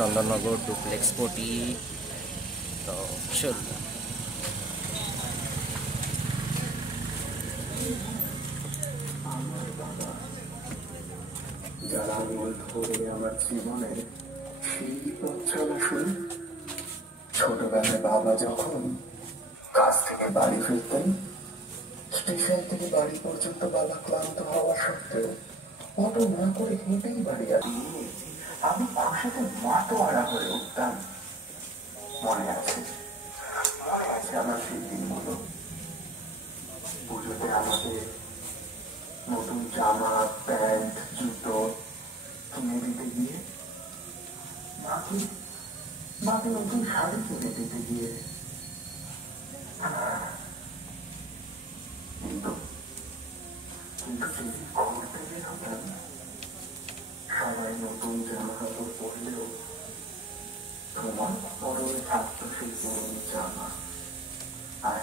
Chandannagar duplex পটি। তো চল যারা আঙুল ধরে আমার জীবনের সেই পথ চলা শুরু। ছোটবেলায় বাবা যখন কাজ থেকে বাড়ি ফিরতেন, স্টেশন থেকে বাড়ি পর্যন্ত বাবা ক্লান্ত হওয়া সত্ত্বেও অটো না করে হেঁটেই বাড়ি আসিয়ে আমি খুশিতে মাতোয়ারা হয়ে উঠতাম। মনে আছে আমার সেই দিনগুলো। পুজোতে আমাকে নতুন জামা প্যান্ট জুতো কিনে দিতে গিয়ে, মাকে নতুন শাড়ি কিনে দিতে গিয়ে, কিন্তু যদি ঘুরতে বের হতাম, সবাই নতুন জামা কাপড় পরলেও তোমার পরনে থাকতো সেই পুরনো জামা আর